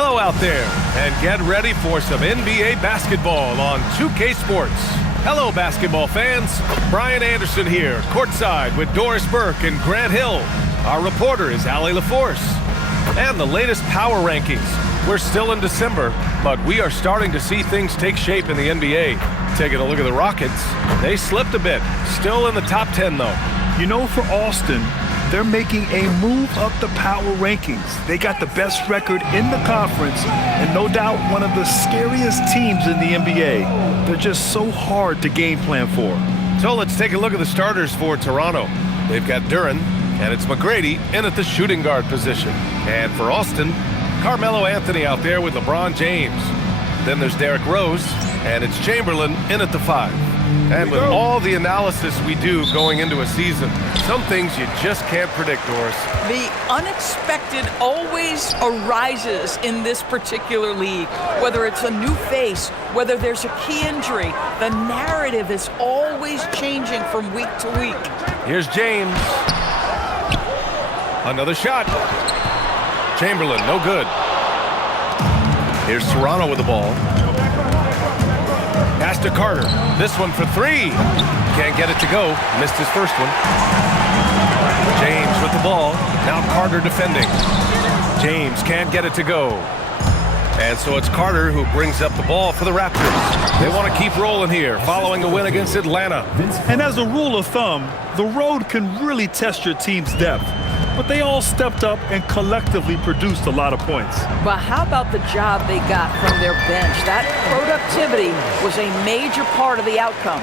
Hello out there, and get ready for some NBA basketball on 2K Sports. Hello, basketball fans. Brian Anderson here, courtside with Doris Burke and Grant Hill. Our reporter is Allie LaForce. And the latest power rankings. We're still in December, but we are starting to see things take shape in the NBA. Taking a look at the Rockets, they slipped a bit. Still in the top 10, though. You know, for Austin, they're making a move up the power rankings. They got the best record in the conference and no doubt one of the scariest teams in the NBA. They're just so hard to game plan for. So let's take a look at the starters for Toronto. They've got Duren, and it's McGrady in at the shooting guard position. And for Austin, Carmelo Anthony out there with LeBron James. Then there's Derrick Rose, and it's Chamberlain in at the 5. And with all the analysis we do going into a season, some things you just can't predict, Doris. The unexpected always arises in this particular league. Whether it's a new face, whether there's a key injury, the narrative is always changing from week to week. Here's James. Another shot. Chamberlain, no good. Here's Toronto with the ball. Pass to Carter. This one for 3. Can't get it to go. Missed his first one. James with the ball. Now Carter defending. James can't get it to go. And so it's Carter who brings up the ball for the Raptors. They want to keep rolling here, following a win against Atlanta. And as a rule of thumb, the road can really test your team's depth. But they all stepped up and collectively produced a lot of points. But how about the job they got from their bench? That productivity was a major part of the outcome.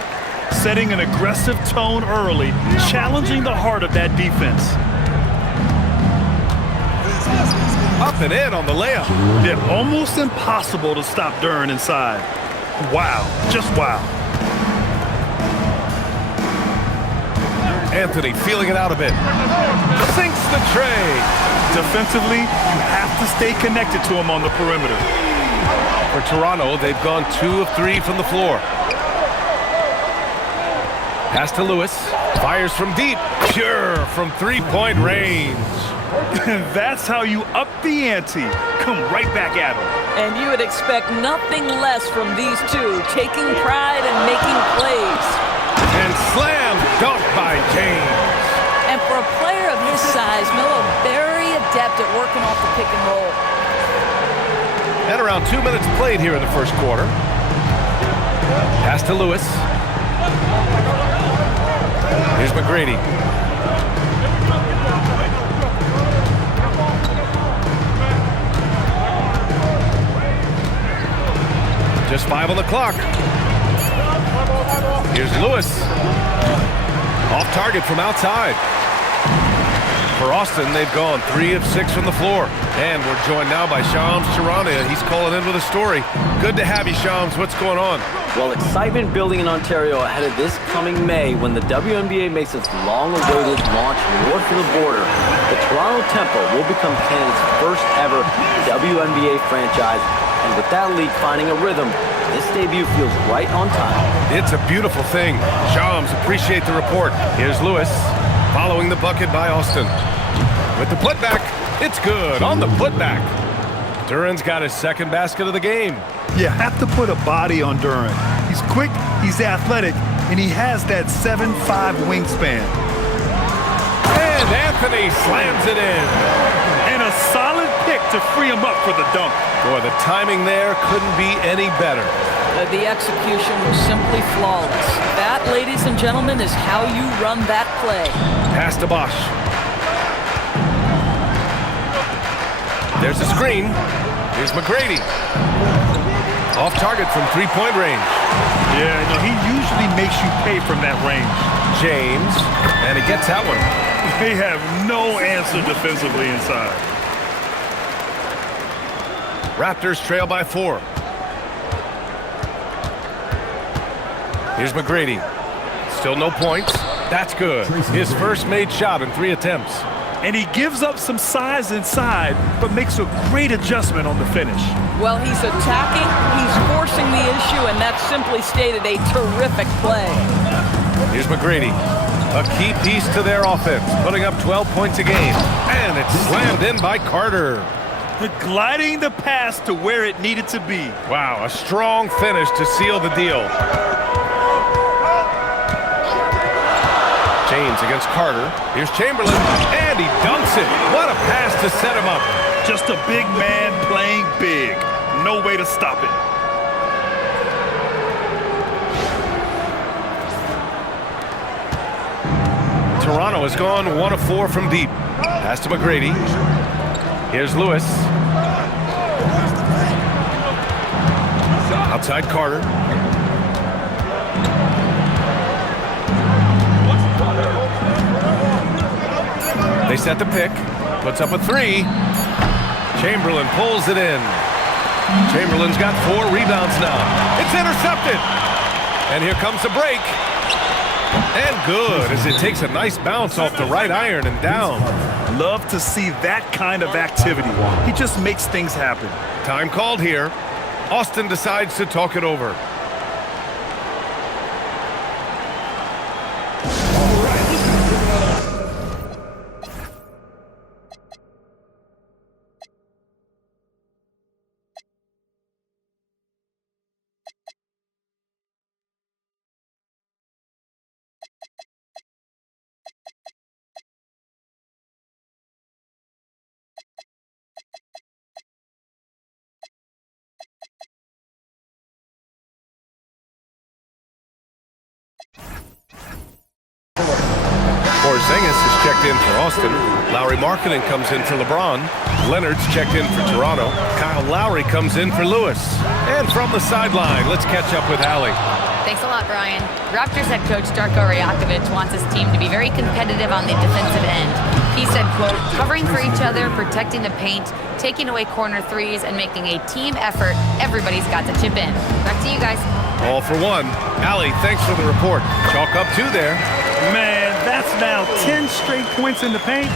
Setting an aggressive tone early, challenging the heart of that defense. Up and in on the layup. They're almost impossible to stop Duren inside. Wow, just wow. Anthony feeling it out a bit. Sinks the tray. Defensively, you have to stay connected to him on the perimeter. For Toronto, they've gone 2 of 3 from the floor. Pass to Lewis. Fires from deep. Pure from three-point range. That's how you up the ante. Come right back at him. And you would expect nothing less from these two, taking pride and making plays. And slam dunk by James. And for a player of his size, Melo very adept at working off the pick and roll. And around 2 minutes played here in the first quarter. Pass to Lewis. Here's McGrady. Just 5 on the clock. Here's Lewis. Off target from outside. For Austin, they've gone 3 of 6 from the floor. And we're joined now by Shams Charania. He's calling in with a story. Good to have you, Shams. What's going on? Well, excitement building in Ontario ahead of this coming May when the WNBA makes its long-awaited launch north of the border. The Toronto Temple will become Canada's first ever WNBA franchise. And with that league finding a rhythm, this debut feels right on time. It's a beautiful thing. Shams, appreciate the report. Here's Lewis, following the bucket by Austin. With the putback, it's good on the putback. Duren's got his second basket of the game. You have to put a body on Duren. He's quick, he's athletic, and he has that 7'5" wingspan. And Anthony slams it in. And a solid pick to free him up for the dunk. Boy, the timing there couldn't be any better. The execution was simply flawless. That, ladies and gentlemen, is how you run that play. Pass to Bosch. There's the screen. Here's McGrady. Off target from three-point range. Yeah, no, he usually makes you pay from that range. James, and he gets that one. They have no answer defensively inside. Raptors trail by 4. Here's McGrady. Still no points. That's good. His first made shot in 3 attempts. And he gives up some size inside, but makes a great adjustment on the finish. Well, he's attacking, he's forcing the issue, and that's simply stated a terrific play. Here's McGrady. A key piece to their offense, putting up 12 points a game. And it's slammed in by Carter. Gliding the pass to where it needed to be. Wow, a strong finish to seal the deal. James against Carter. Here's Chamberlain, and he dunks it. What a pass to set him up. Just a big man playing big. No way to stop it. Toronto has gone 1 of 4 from deep. Pass to McGrady. Here's Lewis. Outside Carter. They set the pick. Puts up a 3. Chamberlain pulls it in. Chamberlain's got 4 rebounds now. It's intercepted. And here comes the break. And good, as it takes a nice bounce off the right iron and down. Love to see that kind of activity. He just makes things happen. Time called here. Austin decides to talk it over. Porzingis is checked in for Austin. Lauri Markkanen comes in for LeBron. Leonard's checked in for Toronto. Kyle Lowry comes in for Lewis. And from the sideline, let's catch up with Allie. Thanks a lot, Brian. Raptors head coach Darko Rajakovic wants his team to be very competitive on the defensive end. He said, quote, covering for each other, protecting the paint, taking away corner threes, and making a team effort. Everybody's got to chip in. Back to you guys. All for one. Allie, thanks for the report. Chalk up 2 there. Man, that's now 10 straight points in the paint.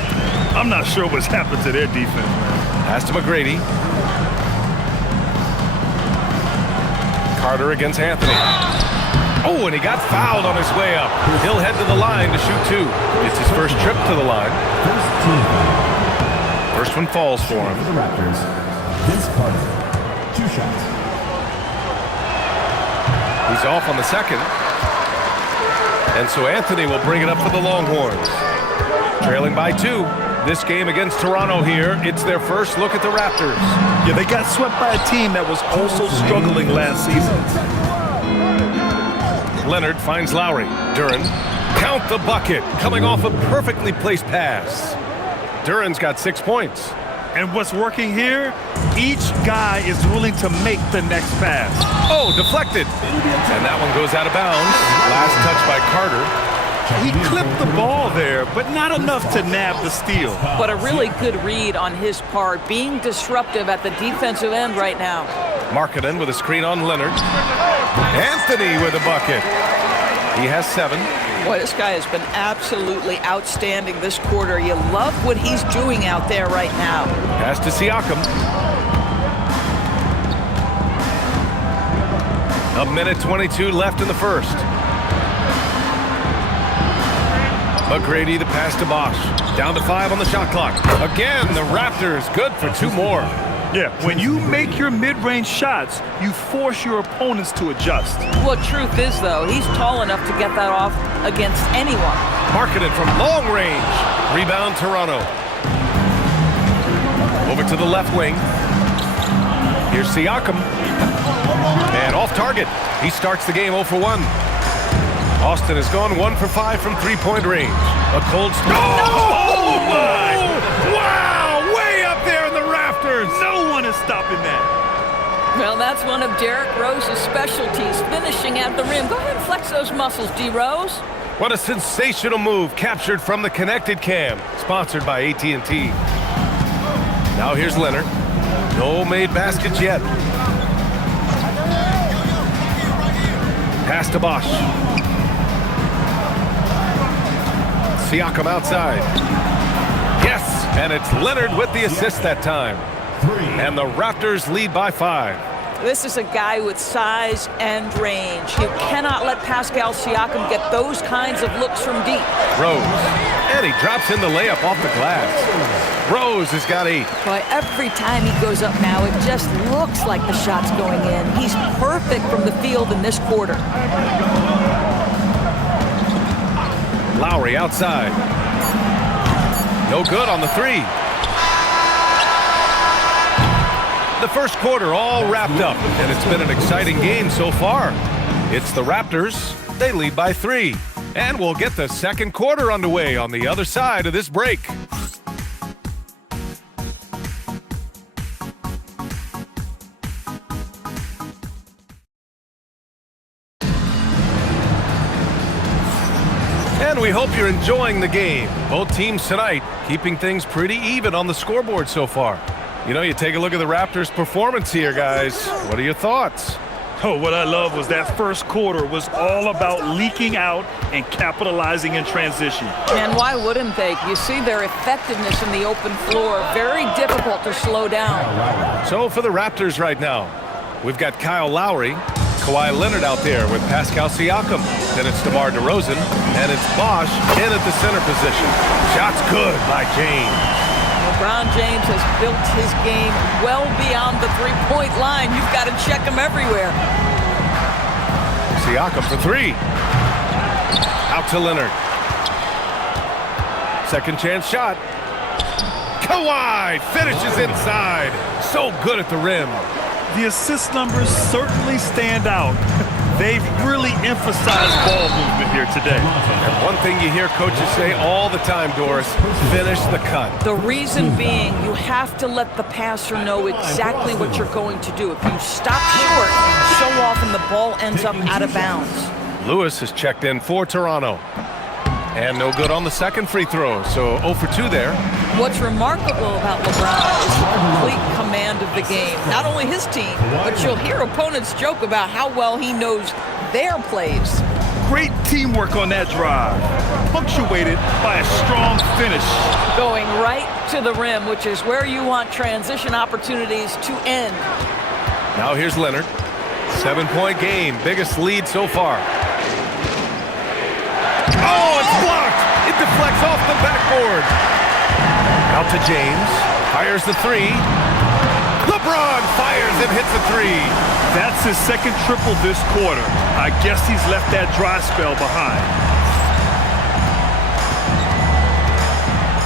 I'm not sure what's happened to their defense. Pass to McGrady. Carter against Anthony. Oh, and he got fouled on his way up. He'll head to the line to shoot 2. It's his first trip to the line. First one falls for him. The Raptors, Vince Carter, 2 shots. He's off on the second. And so Anthony will bring it up for the Longhorns. Trailing by 2. This game against Toronto here, it's their first look at the Raptors. Yeah, they got swept by a team that was also struggling last season. Leonard finds Lowry. Duren, count the bucket, coming off a perfectly placed pass. Duren's got 6 points. And what's working here? Each guy is willing to make the next pass. Oh, deflected. And that one goes out of bounds. Last touch by Carter. He clipped the ball there, but not enough to nab the steal. But a really good read on his part, being disruptive at the defensive end right now. Markkanen with a screen on Leonard. Anthony with a bucket. He has 7. Boy, this guy has been absolutely outstanding this quarter. You love what he's doing out there right now. Pass to Siakam. A minute 22 left in the first. McGrady, the pass to Bosch. Down to 5 on the shot clock. Again, the Raptors good for 2 more. Yeah, when you make your mid-range shots, you force your opponents to adjust. Well, truth is, though, he's tall enough to get that off against anyone. Markkanen from long range. Rebound, Toronto. Over to the left wing. Here's Siakam. And off target. He starts the game 0 for 1. Austin has gone 1 for 5 from 3-point range. A cold start. Oh, my! Wow! Way up there in the rafters. No one is stopping that. Well, that's one of Derrick Rose's specialties, finishing at the rim. Go ahead and flex those muscles, D. Rose. What a sensational move captured from the Connected Cam, sponsored by AT&T. Now here's Leonard. No made baskets yet. Pass to Bosch. Siakam outside. Yes, and it's Leonard with the assist that time. And the Raptors lead by 5. This is a guy with size and range. You cannot let Pascal Siakam get those kinds of looks from deep. Rose, and he drops in the layup off the glass. Rose has got 8. Boy, every time he goes up now, it just looks like the shot's going in. He's perfect from the field in this quarter. Lowry outside. No good on the 3. The first quarter all wrapped up, and it's been an exciting game so far. It's the Raptors. They lead by 3. And we'll get the second quarter underway on the other side of this break. And we hope you're enjoying the game. Both teams tonight keeping things pretty even on the scoreboard so far. You know, you take a look at the Raptors' performance here, guys. What are your thoughts? Oh, what I love was that first quarter was all about leaking out and capitalizing in transition. And why wouldn't they? You see their effectiveness in the open floor. Very difficult to slow down. So for the Raptors right now, we've got Kyle Lowry, Kawhi Leonard out there with Pascal Siakam. Then it's DeMar DeRozan, and it's Bosh in at the center position. Shot's good by James. LeBron James has built his game well beyond the three-point line. You've got to check him everywhere. Siakam for 3. Out to Leonard. Second chance shot. Kawhi finishes inside. So good at the rim. The assist numbers certainly stand out. They've really emphasized ball movement here today. And one thing you hear coaches say all the time, Doris, finish the cut. The reason being, you have to let the passer know exactly what you're going to do. If you stop short, so often the ball ends up out of bounds. Lewis has checked in for Toronto. And no good on the second free throw, so 0 for 2 there. What's remarkable about LeBron is the complete command of the game. Not only his team, but you'll hear opponents joke about how well he knows their plays. Great teamwork on that drive, punctuated by a strong finish. Going right to the rim, which is where you want transition opportunities to end. Now here's Leonard. 7-point game, biggest lead so far. Oh, it's blocked! It deflects off the backboard. Out to James. Fires the 3. LeBron fires and hits a 3. That's his second triple this quarter. I guess he's left that dry spell behind.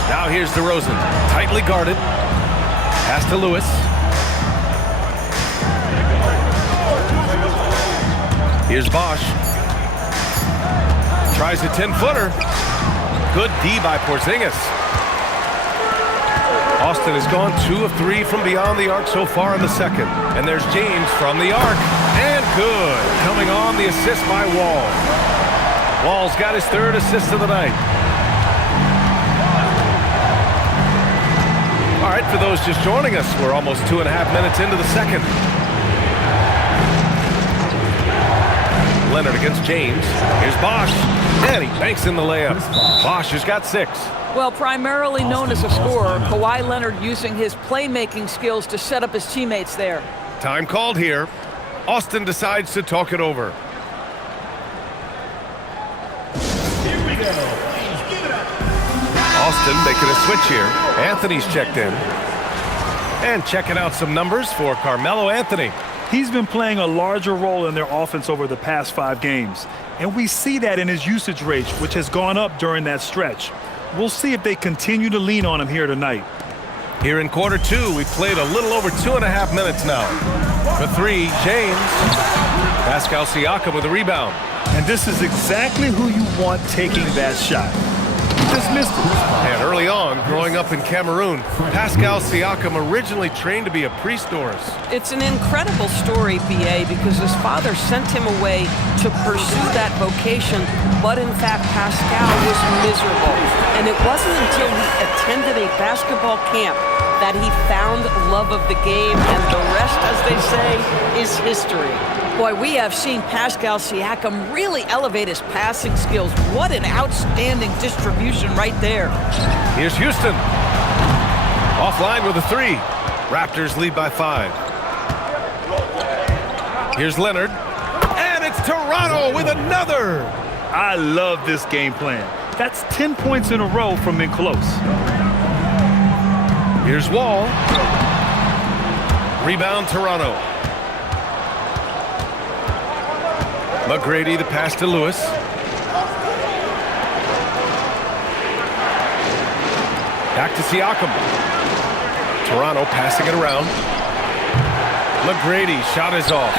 Now here's DeRozan. Tightly guarded. Pass to Lewis. Here's Bosh. Tries a 10-footer. Good D by Porzingis. Austin has gone 2 of 3 from beyond the arc so far in the second. And there's James from the arc. And good. Coming on the assist by Wall. Wall's got his 3rd assist of the night. All right, for those just joining us, we're almost 2.5 minutes into the second. Leonard against James. Here's Bosh. And he banks in the layup. Bosh has got 6. Well, primarily known as a scorer, Kawhi Leonard using his playmaking skills to set up his teammates there. Time called here. Austin decides to talk it over. Austin making a switch here. Anthony's checked in. And checking out some numbers for Carmelo Anthony. He's been playing a larger role in their offense over the past 5 games. And we see that in his usage rate, which has gone up during that stretch. We'll see if they continue to lean on him here tonight. Here in quarter 2, we've played a little over 2.5 minutes now. For 3, James. Pascal Siakam with a rebound. And this is exactly who you want taking that shot. He just missed it. And early on, growing up in Cameroon, Pascal Siakam originally trained to be a priest, Doris. It's an incredible story, B.A., because his father sent him away to pursue that vocation, but in fact, Pascal was miserable. And it wasn't until he attended a basketball camp that he found love of the game, and the rest, as they say, is history. Boy, we have seen Pascal Siakam really elevate his passing skills. What an outstanding distribution right there. Here's Houston. Offline with a 3. Raptors lead by 5. Here's Leonard. And it's Toronto with another. I love this game plan. That's 10 points in a row from in close. Here's Wall. Rebound Toronto. McGrady the pass to Lewis. Back to Siakam. Toronto passing it around. McGrady shot is off.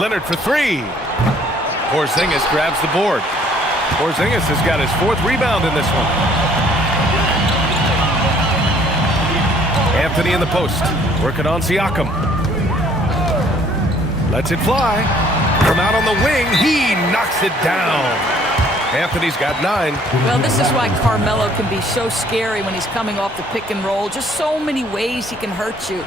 Leonard for three. Porzingis grabs the board. Porzingis has got his 4th rebound in this one. Anthony in the post, working on Siakam. Lets it fly. From out on the wing, he knocks it down. Anthony's got 9. Well, this is why Carmelo can be so scary when he's coming off the pick and roll. Just so many ways he can hurt you.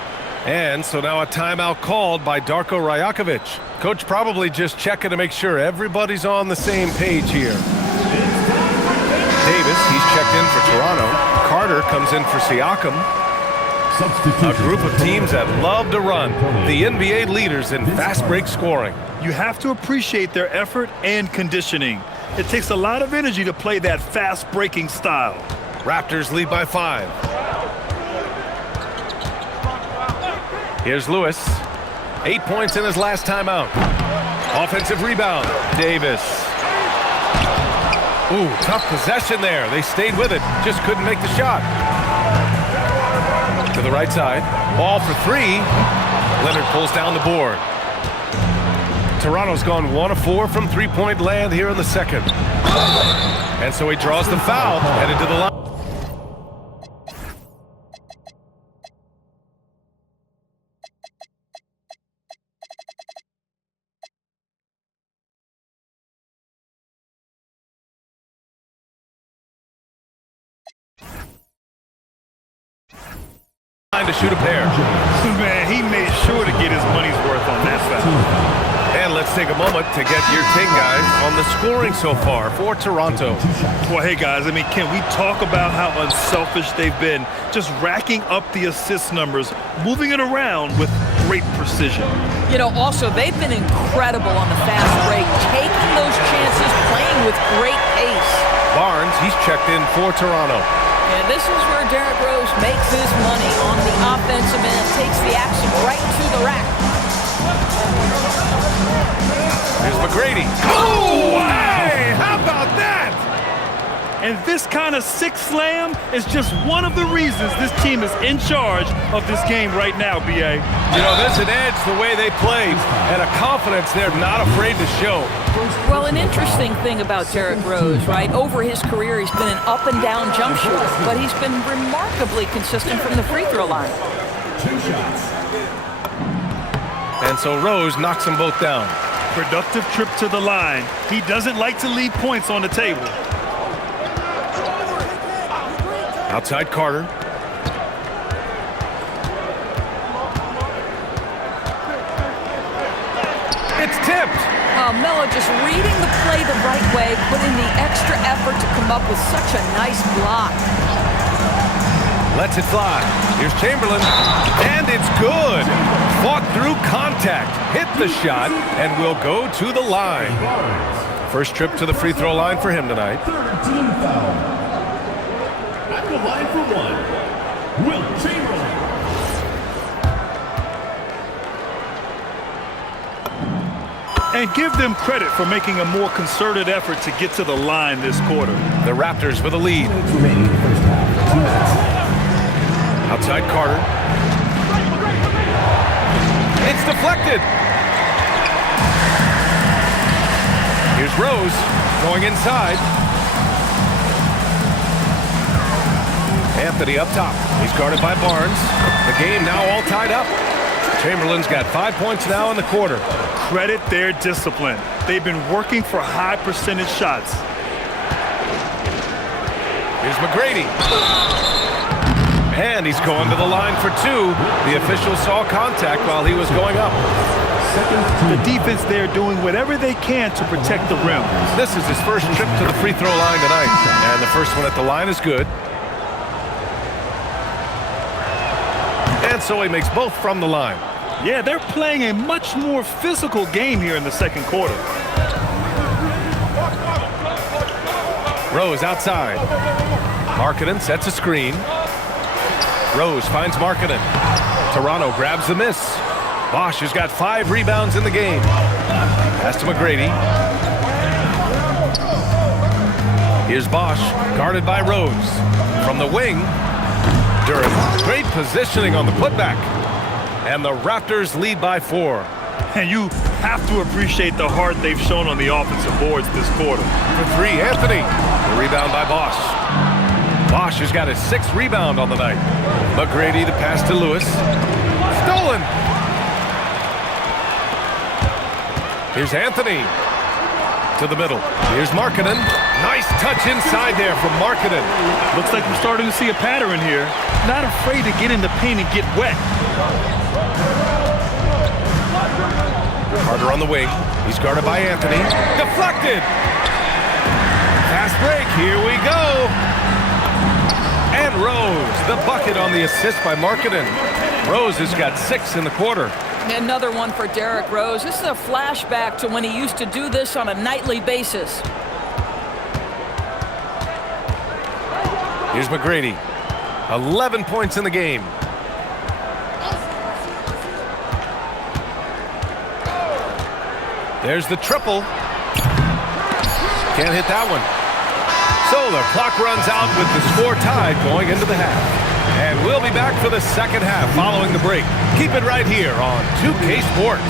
And so now a timeout called by Darko Rajakovic. Coach probably just checking to make sure everybody's on the same page here. Davis, he's checked in for Toronto. Carter comes in for Siakam. A group of teams that love to run. The NBA leaders in fast break scoring. You have to appreciate their effort and conditioning. It takes a lot of energy to play that fast breaking style. Raptors lead by 5. Here's Lewis. 8 points in his last timeout. Offensive rebound. Davis. Ooh, tough possession there. They stayed with it. Just couldn't make the shot. To the right side. Ball for 3. Leonard pulls down the board. Toronto's gone 1 of 4 from three-point land here in the second. And so he draws the foul, headed to the line. To shoot a pair. Man, he made sure to get his money's worth on that foul. And let's take a moment to get your take, guys, on the scoring so far for Toronto. Well, hey, guys, I mean, can we talk about how unselfish they've been? Just racking up the assist numbers, moving it around with great precision. You know, also, they've been incredible on the fast break, taking those chances, playing with great pace. Barnes, he's checked in for Toronto. And this is where Derrick Rose makes his money on the offensive end, takes the action right to the rack. Here's McGrady. Oh, hey, how about that? And this kind of sick slam is just one of the reasons this team is in charge of this game right now, B.A. You know, there's an edge the way they play and a confidence they're not afraid to show. Well, an interesting thing about Derrick Rose, right? Over his career, he's been an up-and-down jump shooter, but he's been remarkably consistent from the free throw line. 2 shots. And so Rose knocks them both down. Productive trip to the line. He doesn't like to leave points on the table. Outside Carter. It's tipped. Melo just reading the play the right way, putting the extra effort to come up with such a nice block. Lets it fly. Here's Chamberlain. And it's good. Fought through contact. Hit the shot and will go to the line. First trip to the free throw line for him tonight. 13 foul. At the line for 1, Will Chamberlain. And give them credit for making a more concerted effort to get to the line this quarter. The Raptors with a lead. Minutes remaining in the first half. 2 minutes. Outside Carter. It's deflected. Here's Rose going inside. Anthony up top. He's guarded by Barnes. The game now all tied up. Chamberlain's got 5 points now in the quarter. Credit their discipline. They've been working for high percentage shots. Here's McGrady. And he's going to the line for 2. The official saw contact while he was going up. The defense there doing whatever they can to protect the rim. This is his first trip to the free throw line tonight. And the first one at the line is good. And And so he makes both from the line. Yeah, they're playing a much more physical game here in the second quarter. Rose outside. Markkanen sets a screen. Rose finds Markkanen. Toronto grabs the miss. Bosch has got 5 rebounds in the game. Pass to McGrady. Here's Bosch, guarded by Rose. From the wing, Duren. Great positioning on the putback. And the Raptors lead by 4. And you have to appreciate the heart they've shown on the offensive boards this quarter. For 3, Anthony. The rebound by Bosch. Bosch has got his 6th rebound on the night. McGrady, the pass to Lewis. Stolen. Here's Anthony. To the middle. Here's Markkanen. Nice touch inside there from Markkanen. Looks like we're starting to see a pattern here. Not afraid to get in the paint and get wet. Carter on the wing. He's guarded by Anthony. Deflected. Fast break. Here we go. And Rose, the bucket on the assist by Markkanen. Rose has got 6 in the quarter. Another one for Derrick Rose. This is a flashback to when he used to do this on a nightly basis. Here's McGrady. 11 points in the game. There's the triple. Can't hit that one. So the clock runs out with the score tied going into the half. And we'll be back for the second half following the break. Keep it right here on 2K Sports.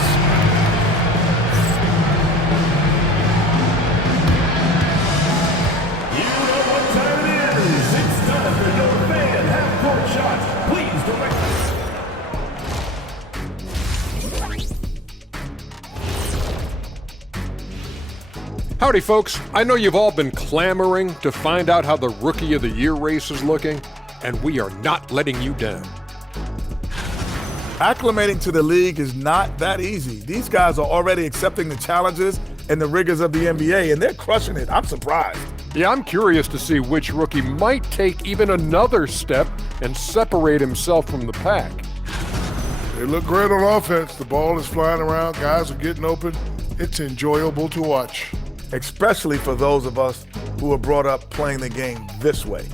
You know what time it is. It's time for your fan half-court shots. Please direct. Howdy, folks. I know you've all been clamoring to find out how the Rookie of the Year race is looking, and we are not letting you down. Acclimating to the league is not that easy. These guys are already accepting the challenges and the rigors of the NBA, and they're crushing it. I'm surprised. Yeah, I'm curious to see which rookie might take even another step and separate himself from the pack. They look great on offense. The ball is flying around. Guys are getting open. It's enjoyable to watch. Especially for those of us who are brought up playing the game this way.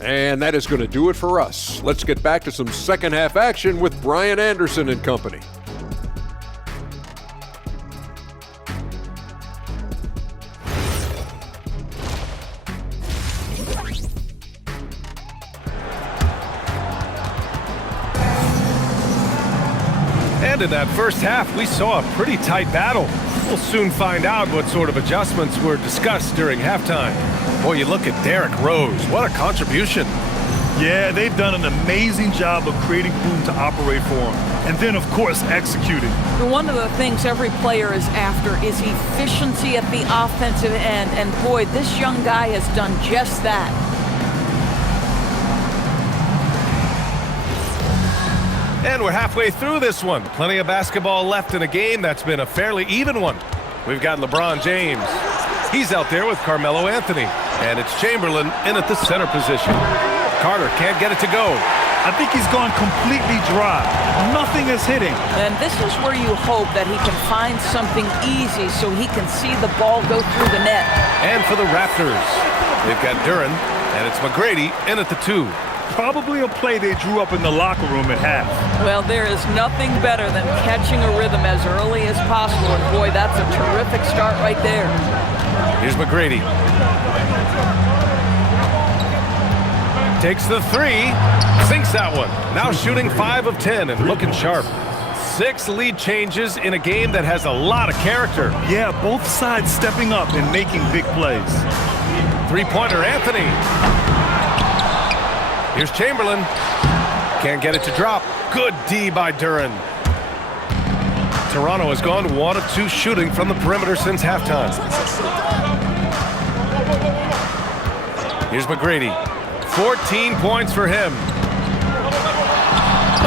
And that is going to do it for us. Let's get back to some second half action with Brian Anderson and company. And in that first half, we saw a pretty tight battle. We'll soon find out what sort of adjustments were discussed during halftime. Boy, you look at Derrick Rose. What a contribution. Yeah, they've done an amazing job of creating room to operate for him. And then, of course, executing. One of the things every player is after is efficiency at the offensive end. And boy, this young guy has done just that. And we're halfway through this one. Plenty of basketball left in a game that's been a fairly even one. We've got LeBron James. He's out there with Carmelo Anthony. And it's Chamberlain in at the center position. Carter can't get it to go. I think he's gone completely dry. Nothing is hitting. And this is where you hope that he can find something easy so he can see the ball go through the net. And for the Raptors, they've got Duren, and it's McGrady in at the 2. Probably a play they drew up in the locker room at half. Well, there is nothing better than catching a rhythm as early as possible. And boy, that's a terrific start right there. Here's McGrady. Takes the 3, sinks that one. Now shooting 5 of 10 and looking sharp. 6 lead changes in a game that has a lot of character. Yeah, both sides stepping up and making big plays. 3-pointer Anthony. Here's Chamberlain. Can't get it to drop. Good D by Duren. Toronto has gone 1 of 2 shooting from the perimeter since halftime. Here's McGrady. 14 points for him.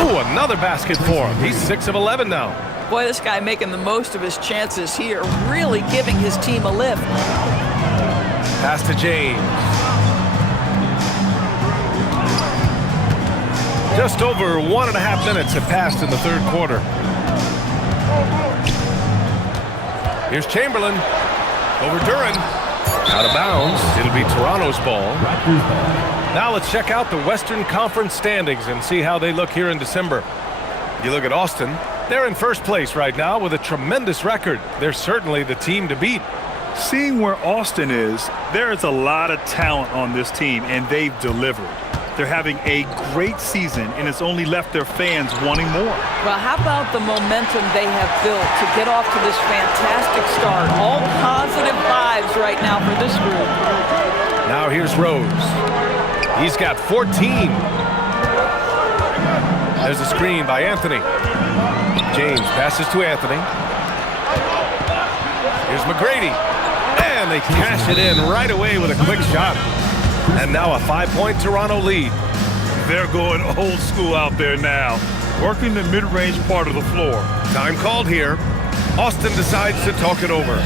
Oh, another basket for him. He's 6 of 11 now. Boy, this guy making the most of his chances here, really giving his team a lift. Pass to James. Just over 1.5 minutes have passed in the third quarter. Here's Chamberlain over Duran. Out of bounds. It'll be Toronto's ball. Now let's check out the Western Conference standings and see how they look here in December. You look at Austin. They're in first place right now with a tremendous record. They're certainly the team to beat. Seeing where Austin is, there is a lot of talent on this team, and they've delivered. They're having a great season, and it's only left their fans wanting more. Well, how about the momentum they have built to get off to this fantastic start? All positive vibes right now for this group. Now here's Rose. He's got 14. There's a screen by Anthony. James passes to Anthony. Here's McGrady. And they cash it in right away with a quick shot. And now a 5-point Toronto lead. They're going old school out there now, working the mid-range part of the floor. Time called here. Austin decides to talk it over.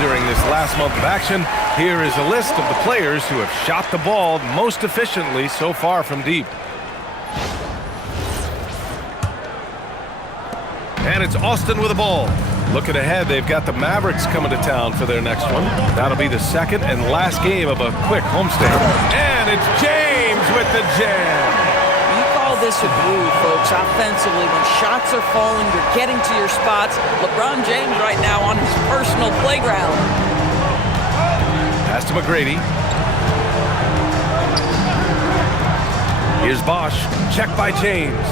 During this last month of action, here is a list of the players who have shot the ball most efficiently so far from deep. And it's Austin with the ball. Looking ahead, they've got the Mavericks coming to town for their next one. That'll be the second and last game of a quick homestand. And it's James with the jam. This a groove, folks, offensively. When shots are falling, you're getting to your spots. LeBron James right now on his personal playground. Pass to McGrady. Here's Bosch. Check by James.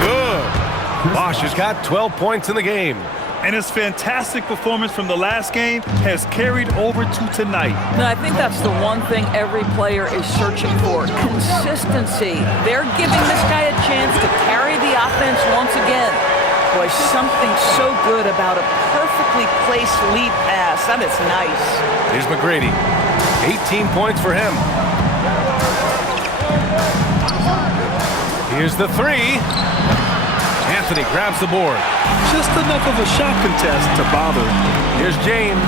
Good. Bosch has got 12 points in the game. And his fantastic performance from the last game has carried over to tonight. No, I think that's the one thing every player is searching for, consistency. They're giving this guy a chance to carry the offense once again. Boy, something so good about a perfectly placed lead pass. That is nice. Here's McGrady. 18 points for him. Here's the three. Anthony grabs the board. Just enough of a shot contest to bother. Here's James.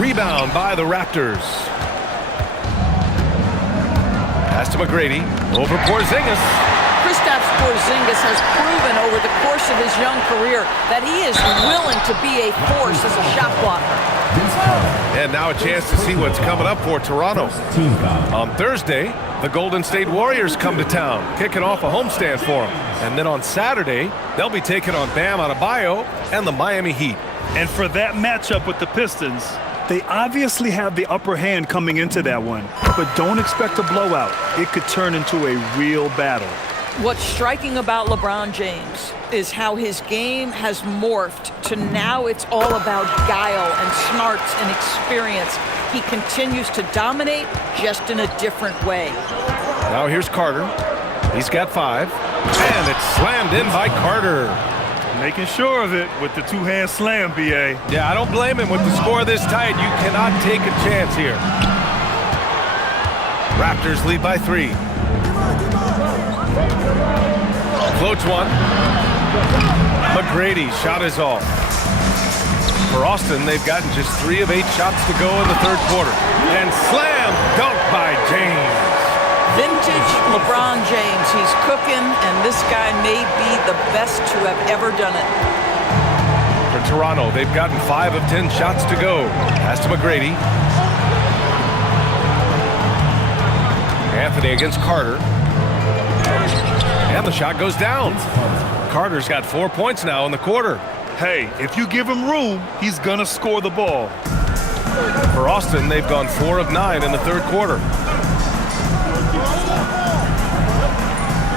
Rebound by the Raptors. Pass to McGrady. Over Porzingis. Kristaps Porzingis has proven over the course of his young career that he is willing to be a force as a shot blocker. And now a chance to see what's coming up for Toronto. On Thursday, the Golden State Warriors come to town, kicking off a homestand for them. And then on Saturday, they'll be taking on Bam Adebayo and the Miami Heat. And for that matchup with the Pistons, they obviously have the upper hand coming into that one. But don't expect a blowout. It could turn into a real battle. What's striking about LeBron James is how his game has morphed to now it's all about guile and smarts and experience. He continues to dominate just in a different way. Now here's Carter. He's got 5. And it's slammed in by Carter. Making sure of it with the two-hand slam, B.A. Yeah, I don't blame him with the score this tight. You cannot take a chance here. Raptors lead by 3. Floats one. McGrady shot is off. For Austin, they've gotten just 3 of 8 shots to go in the third quarter. And slam dunk by James. Vintage LeBron James. He's cooking, and this guy may be the best to have ever done it. For Toronto, they've gotten 5 of 10 shots to go. Pass to McGrady. Anthony against Carter. And the shot goes down. Carter's got 4 points now in the quarter. Hey, if you give him room, he's gonna score the ball. For Austin, they've gone 4 of 9 in the third quarter.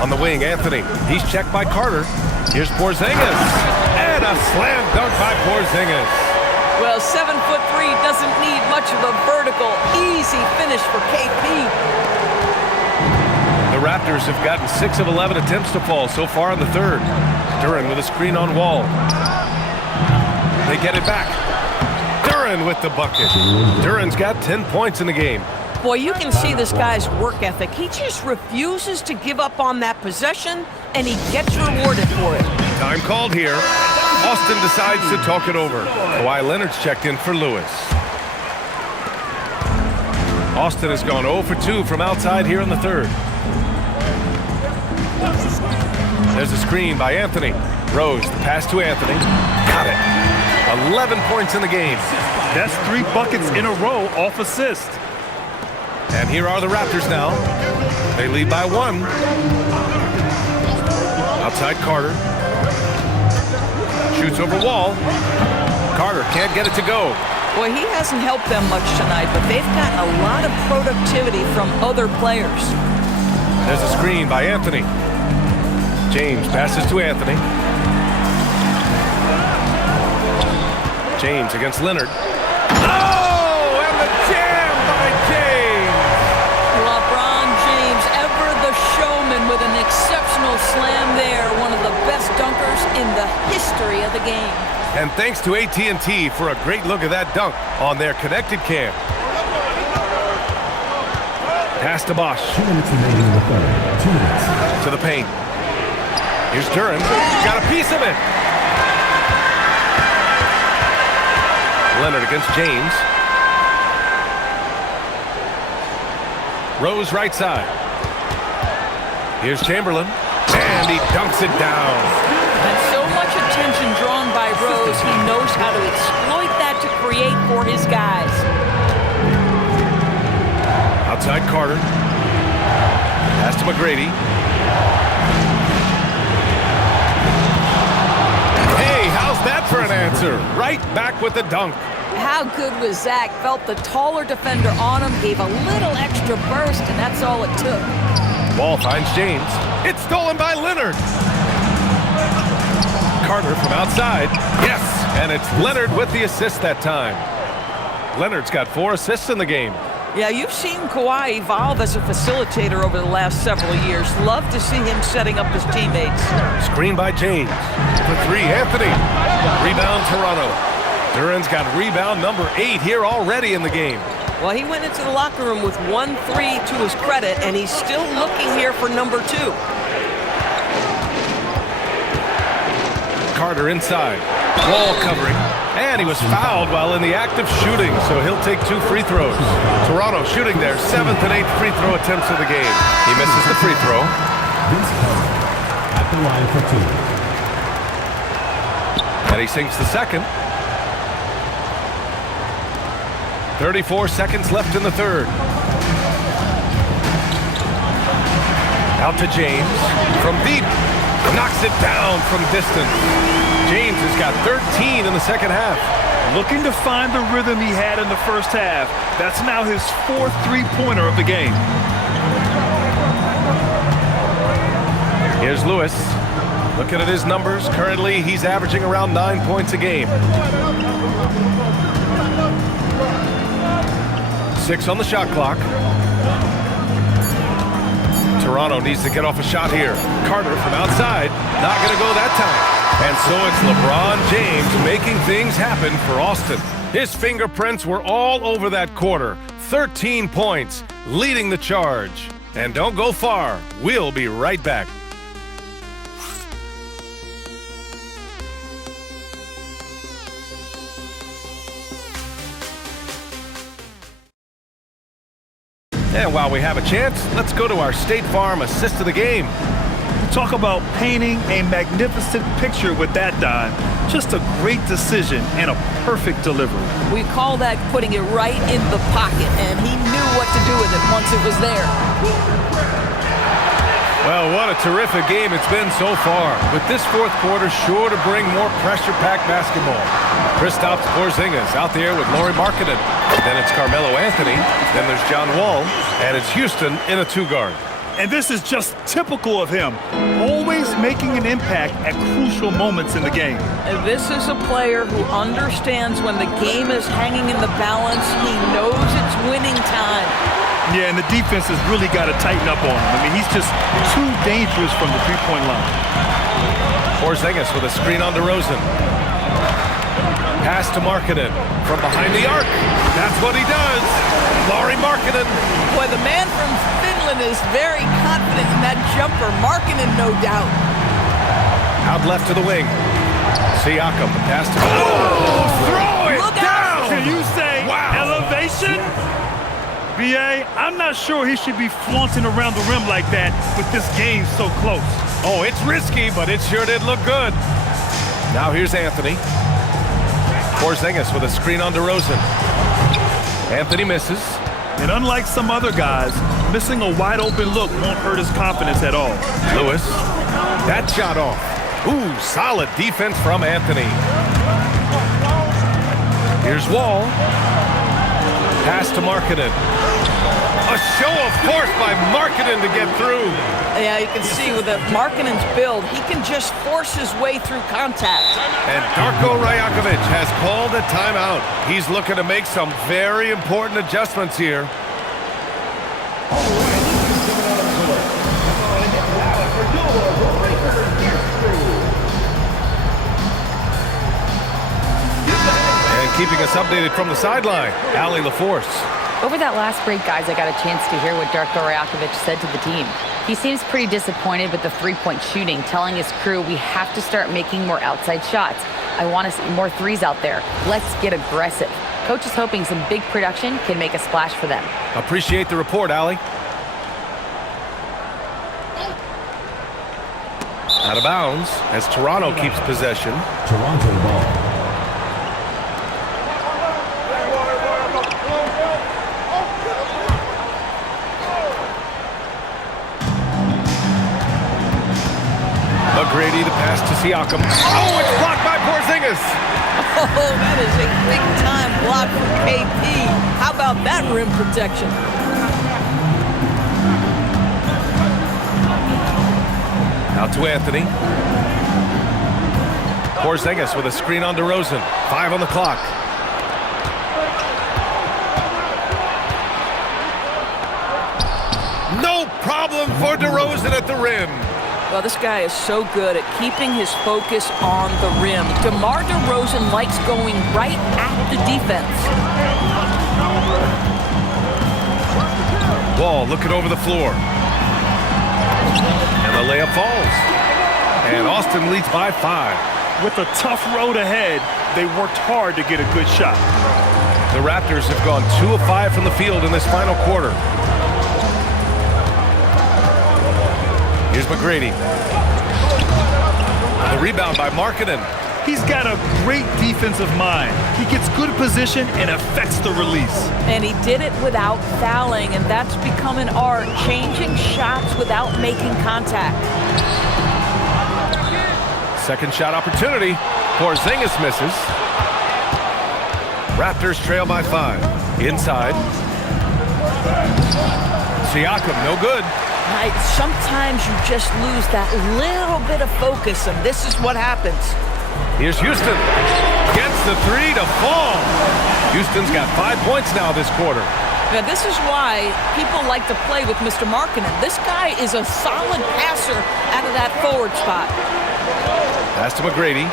On the wing, Anthony. He's checked by Carter. Here's Porzingis. And a slam dunk by Porzingis. Well, 7'3" doesn't need much of a vertical. Easy finish for KP. The Raptors have gotten 6 of 11 attempts to fall so far in the third. Duren with a screen on Wall. They get it back. Duren with the bucket. Duren's got 10 points in the game. Boy, you can see this guy's work ethic. He just refuses to give up on that possession, and he gets rewarded for it. Time called here. Austin decides to talk it over. Kawhi Leonard's checked in for Lewis. Austin has gone 0 for 2 from outside here in the third. There's a screen by Anthony. Rose, the pass to Anthony. Got it. 11 points in the game. That's 3 buckets in a row off assist. And here are the Raptors now. They lead by 1. Outside Carter. Shoots over Wall. Carter can't get it to go. Boy, he hasn't helped them much tonight, but they've gotten a lot of productivity from other players. There's a screen by Anthony. James passes to Anthony. James against Leonard. Oh, and the jam by James. LeBron James, ever the showman with an exceptional slam there. One of the best dunkers in the history of the game. And thanks to AT&T for a great look at that dunk on their connected cam. Pass to Bosch. 2 minutes remaining in the third. 2 minutes. To the paint. Here's Duren. Got a piece of it. Leonard against James. Rose right side. Here's Chamberlain. And he dunks it down. And so much attention drawn by Rose, he knows how to exploit that to create for his guys. Outside Carter. Pass to McGrady. Hey, how's that for an answer? Right back with the dunk. How good was Zach? Felt the taller defender on him, gave a little extra burst, and that's all it took. Ball finds James. It's stolen by Leonard. Carter from outside. Yes, and it's Leonard with the assist that time. Leonard's got 4 assists in the game. Yeah, you've seen Kawhi evolve as a facilitator over the last several years. Love to see him setting up his teammates. Screen by James. For 3, Anthony. Rebound, Toronto. Duren's got rebound number 8 here already in the game. Well, he went into the locker room with 1 3 to his credit, and he's still looking here for number 2. Carter inside. Wall covering. And he was fouled while in the act of shooting, so he'll take 2 free throws. Toronto shooting their 7th and 8th free throw attempts of the game. He misses the free throw. At the line for 2. And he sinks the second. 34 seconds left in the third. Out to James. From deep. Knocks it down from distance. James has got 13 in the second half. Looking to find the rhythm he had in the first half. That's now his 4th three-pointer of the game. Here's Lewis. Looking at his numbers. Currently, he's averaging around 9 points a game. 6 on the shot clock. Toronto needs to get off a shot here. Carter from outside. Not going to go that time. And so it's LeBron James making things happen for Austin. His fingerprints were all over that quarter. 13 points, leading the charge. And don't go far. We'll be right back. And while we have a chance, let's go to our State Farm assist of the game. Talk about painting a magnificent picture with that dime. Just a great decision and a perfect delivery. We call that putting it right in the pocket, and he knew what to do with it once it was there. Well, what a terrific game it's been so far. With this fourth quarter sure to bring more pressure-packed basketball. Kristaps Porzingis out there with Lauri Markkanen. Then it's Carmelo Anthony. Then there's John Wall. And it's Houston in a 2-guard. And this is just typical of him, always making an impact at crucial moments in the game. And this is a player who understands when the game is hanging in the balance. He knows it's winning time. Yeah, and the defense has really got to tighten up on him. I mean, he's just too dangerous from the three-point line. Porzingis with a screen on DeRozan. Pass to Markkanen from behind the arc. That's what he does. Lauri Markkanen. Boy, the man from Finland is very confident in that jumper. Markkanen, no doubt. Out left to the wing. Siakam, the pass to... Oh, throw it Look down! out. Can you say Wow. elevation? B.A., I'm not sure he should be flaunting around the rim like that with this game so close. Oh, it's risky, but it sure did look good. Now here's Anthony. Porzingis with a screen on DeRozan. Anthony misses. And unlike some other guys, missing a wide-open look won't hurt his confidence at all. Lewis. That shot off. Ooh, solid defense from Anthony. Here's Wall. Pass to Markkanen. A show of force by Markkanen to get through. Yeah, you can see with Markkanen's build, he can just force his way through contact. And Darko Rajakovic has called a timeout. He's looking to make some very important adjustments here. And keeping us updated from the sideline, Allie LaForce. Over that last break, guys, I got a chance to hear what Darko Rajakovic said to the team. He seems pretty disappointed with the three-point shooting, telling his crew we have to start making more outside shots. I want to see more threes out there. Let's get aggressive. Coach is hoping some big production can make a splash for them. Appreciate the report, Allie. Out of bounds as Toronto keeps possession. Toronto ball. McGrady the pass to Siakam. Oh, it's blocked by Porzingis. Oh, that is a big-time block from KP. How about that rim protection? Out to Anthony. Porzingis with a screen on DeRozan. 5 on the clock. No problem for DeRozan at the rim. Well, this guy is so good at keeping his focus on the rim. DeMar DeRozan likes going right at the defense. Wall looking over the floor. And the layup falls. And Austin leads by 5. With a tough road ahead, they worked hard to get a good shot. The Raptors have gone 2 of 5 from the field in this final quarter. Here's McGrady. The rebound by Markkanen. He's got a great defensive mind. He gets good position and affects the release. And he did it without fouling, and that's become an art, changing shots without making contact. Second shot opportunity. Porzingis misses. Raptors trail by 5. Inside. Siakam, no good. Sometimes you just lose that little bit of focus, and this is what happens. Here's Houston. Gets the 3 to fall. Houston's got 5 points now this quarter. Now, this is why people like to play with Mr. Markkanen. This guy is a solid passer out of that forward spot. Pass to McGrady.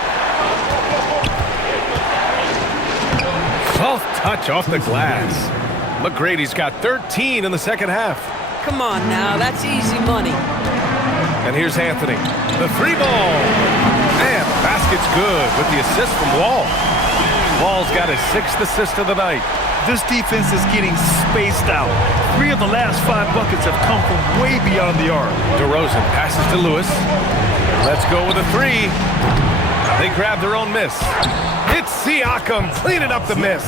Soft touch off the glass. McGrady's got 13 in the second half. Come on now, that's easy money. And here's Anthony. The 3 ball. And the basket's good with the assist from Wall. Wall's got his 6th assist of the night. This defense is getting spaced out. 3 of the last 5 buckets have come from way beyond the arc. DeRozan passes to Lewis. Let's go with a 3. They grab their own miss. It's Siakam cleaning up the miss.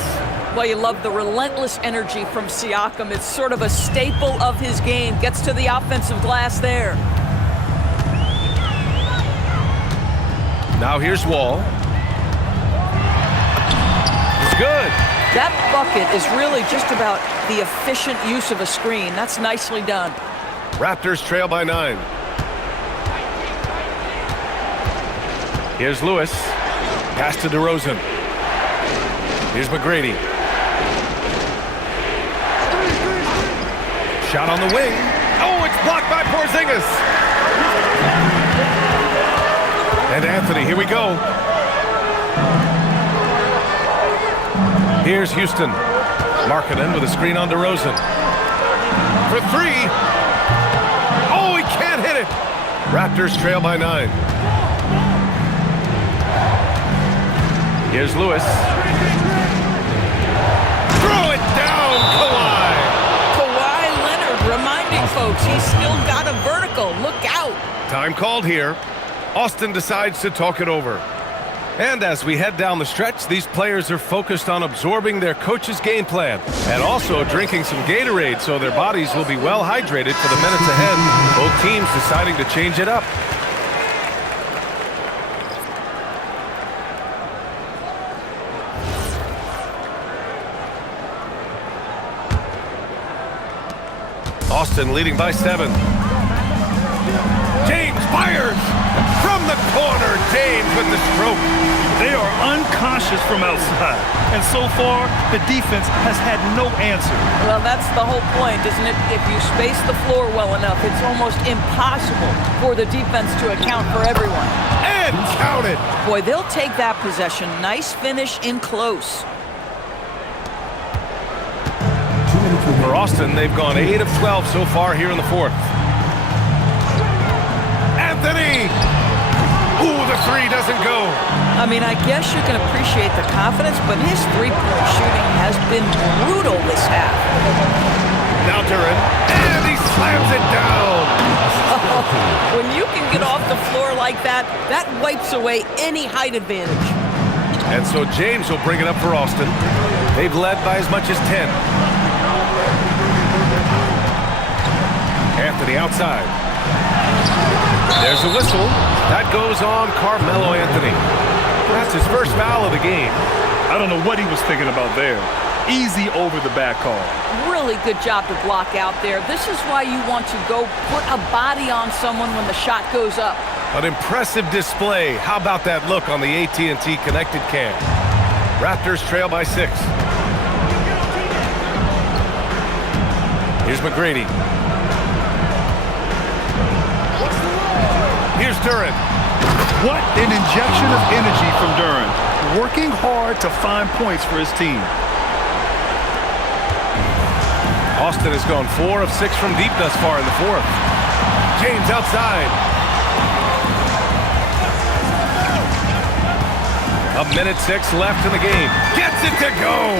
Well, you love the relentless energy from Siakam. It's sort of a staple of his game. Gets to the offensive glass there. Now here's Wall. It's good. That bucket is really just about the efficient use of a screen. That's nicely done. Raptors trail by 9. Here's Lewis. Pass to DeRozan. Here's McGrady. Shot on the wing. Oh, it's blocked by Porzingis. And Anthony, here we go. Here's Houston. Markkanen with a screen on DeRozan. For 3. Oh, he can't hit it. Raptors trail by 9. Here's Lewis. Throw it down, Kawhi. Kawhi Leonard reminding folks he's still got a vertical. Look out. Time called here. Austin decides to talk it over. And as we head down the stretch, these players are focused on absorbing their coach's game plan and also drinking some Gatorade so their bodies will be well hydrated for the minutes ahead. Both teams deciding to change it up. Austin leading by 7. James fires from the corner. James with the stroke. They are unconscious from outside, and so far the defense has had no answer. Well, that's the whole point, isn't it? If you space the floor well enough, it's almost impossible for the defense to account for everyone. And count it. Boy, they'll take that possession. Nice finish in close. For Austin, they've gone 8 of 12 so far here in the 4th. Anthony! Ooh, the 3 doesn't go. I mean, I guess you can appreciate the confidence, but his three-point shooting has been brutal this half. Now Duran, and he slams it down. When you can get off the floor like that, that wipes away any height advantage. And so James will bring it up for Austin. They've led by as much as 10. Anthony outside. There's a whistle. That goes on Carmelo Anthony. That's his first foul of the game. I don't know what he was thinking about there. Easy over the back call. Really good job to block out there. This is why you want to go put a body on someone when the shot goes up. An impressive display. How about that look on the AT&T connected cam? Raptors trail by 6. Here's McGrady. Here's Duran. What an injection of energy from Duran. Working hard to find points for his team. Austin has gone 4 of 6 from deep thus far in the 4th. James outside. A minute 6 left in the game. Gets it to go.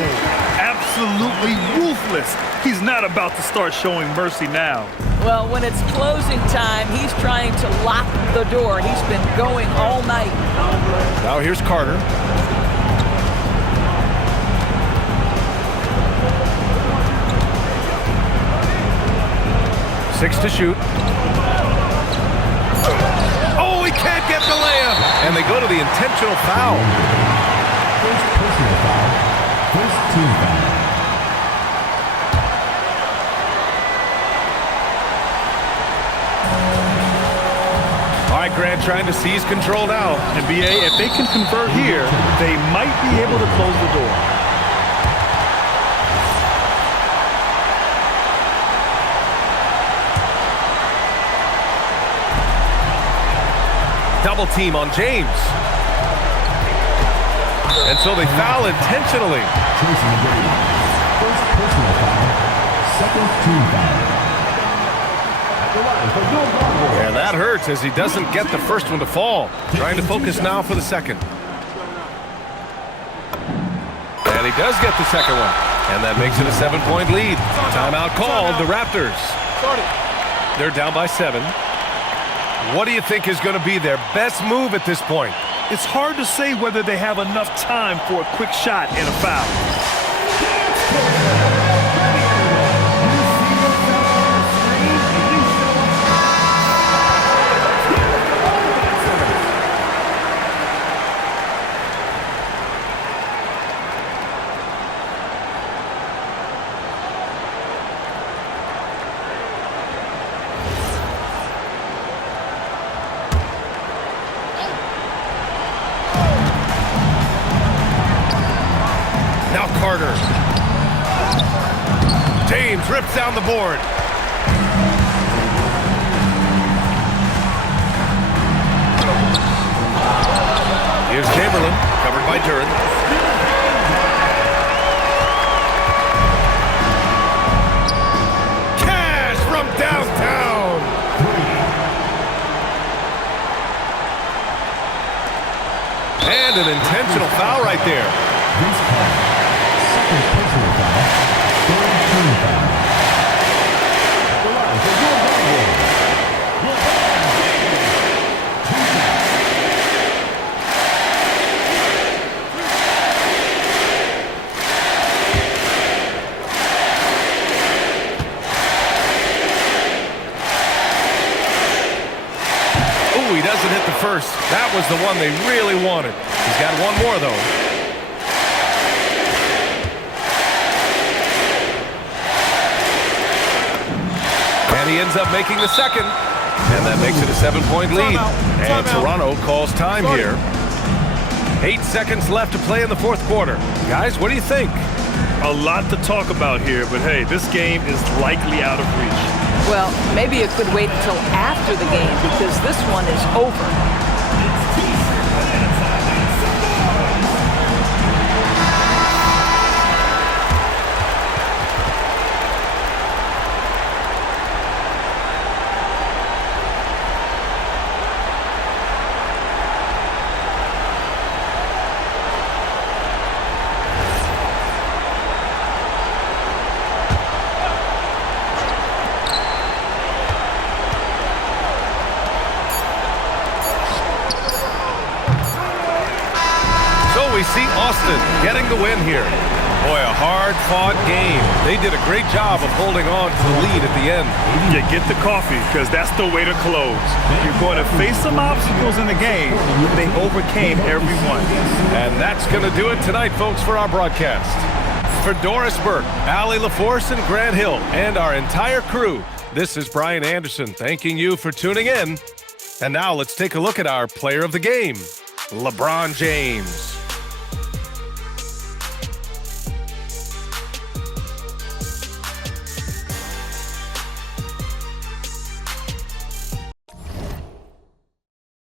Absolutely ruthless. He's not about to start showing mercy now. Well, when it's closing time, he's trying to lock the door. He's been going all night. Now here's Carter. Six to shoot. Oh, he can't get the layup. And they go to the intentional foul. First personal foul. First team foul. All right, Grant trying to seize control now. NBA, if they can convert here, they might be able to close the door. Double team on James. And so they foul intentionally. Jason Grady. First personal foul. Second team foul. And that hurts as he doesn't get the first one to fall. Trying to focus now for the second. And he does get the second one. And that makes it a 7-point lead. Timeout called, the Raptors. They're down by 7. What do you think is going to be their best move at this point? It's hard to say whether they have enough time for a quick shot and a foul. Now Carter. James rips down the board. Here's Chamberlain, covered by Duran. Cash from downtown. And an intentional foul right there. Second personal foul. Third team foul. The line for your He doesn't hit the first. That was the one they really wanted. He's got one more, though. And he ends up making the second. And that makes it a 7-point lead. And Toronto calls time here. 8 seconds left to play in the fourth quarter. Guys, what do you think? A lot to talk about here, but hey, this game is likely out of reach. Well, maybe it could wait until after the game because this one is over. We see Austin getting the win here. Boy, a hard-fought game. They did a great job of holding on to the lead at the end. Yeah, get the coffee, because that's the way to close. You're going to face some obstacles in the game. They overcame every one. And that's going to do it tonight, folks, for our broadcast. For Doris Burke, Allie LaForce, and Grant Hill, and our entire crew, this is Brian Anderson thanking you for tuning in. And now let's take a look at our player of the game, LeBron James.